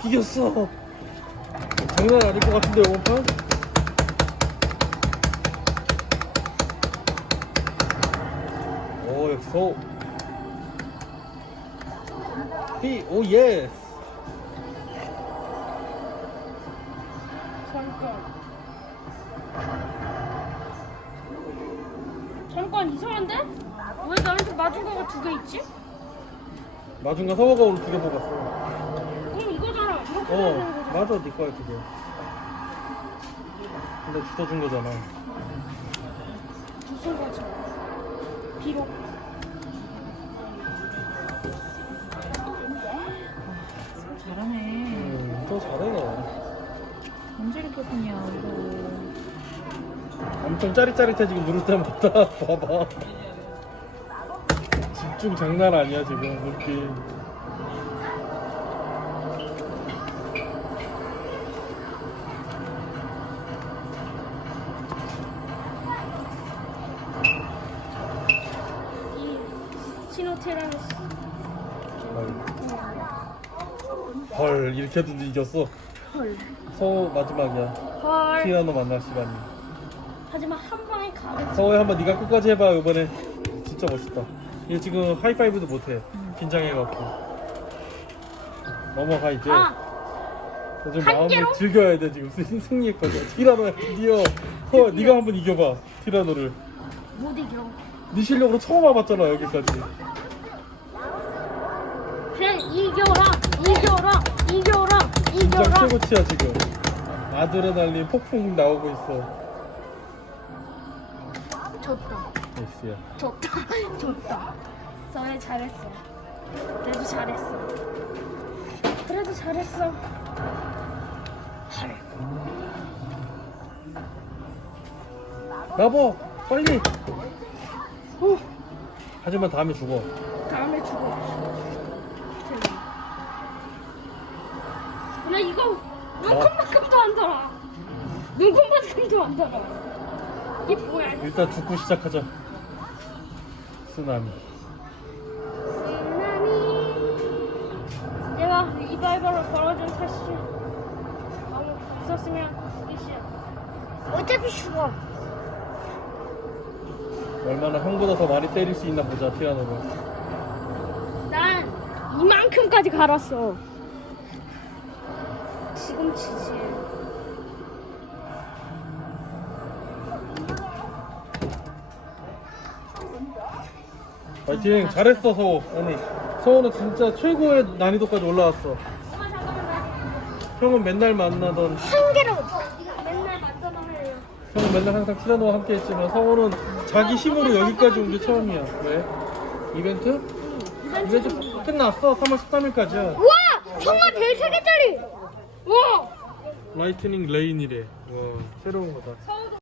이겼어. 장난 아닐 것 같은데 원판? 오 역시 소. 오 예스. 잠깐 이상한데? 왜 나한테 마중가가 2개 있지? 마중간 서버가 오늘 2개 뽑았어. 그럼 이거잖아. 이렇게 되는 거잖아. 맞아 네 거야 2개. 근데 주워준 거잖아. 무슨 거죠? 비록. 잘하네. 또 잘해 너. 언제 이렇게 했냐 이거. 엄청 짜릿짜릿해 지금 누를 때마다. 봐봐. 집중 장난 아니야 지금 느낌. 이 시노테라스. 헐 이렇게도 이겼어. 헐. 서호 마지막이야. 헐. 티라노 만날 시간이. 하지만 한 방에 가겠지. 서호야 한번 네가 끝까지 해봐 이번에. 진짜 멋있다. 얘 지금 하이파이브도 못해. 긴장해갖고. 넘어가 이제. 아, 요즘 한 마음을 개로? 즐겨야 돼 지금. 승리했거든. 티라노야 드디어. 서호야 네가 한번 이겨봐 티라노를. 못 이겨. 네 실력으로 처음 와봤잖아 여기까지. 그냥 이겨라, 이겨라, 이겨라, 긴장 이겨라. 최고치야 지금. 아드레날린 폭풍 나오고 있어. 졌다, 예스야. 졌다, 졌다. 서해 잘했어. 그래도 잘했어. 그래도 잘했어. 헐. 여보 빨리. 후. 하지만 다음에 죽어. 다음에 죽어. 나 이거 눈곱만큼도 안 달아. 눈곱만큼도 안 달아. 이게 뭐야? 일단 죽고 시작하자. 쓰나미. 쓰나미. 내가 이발바로 벌어준 사실 아무 없었으면 끝이야. 어차피 죽어. 얼마나 형보다 더 많이 때릴 수 있나 보자 티라노가. 난 이만큼까지 갈았어. 지금 치지. 파이팅 잘했어 서호 오늘. 서호는 진짜 최고의 난이도까지 올라왔어. 엄마 잠깐만 나 형은 맨날 만나던 한 개로 맨날 만나만 해요. 형은 맨날 항상 티라노와 함께 했지만 서호는 자기 힘으로 여기까지 온 게 처음이야. 왜? 이벤트? 이벤트 끝났어. 3월 13일까지야. 우와! 정말 별 3개짜리! 우와! 라이트닝 레인이래. 와 새로운 거다.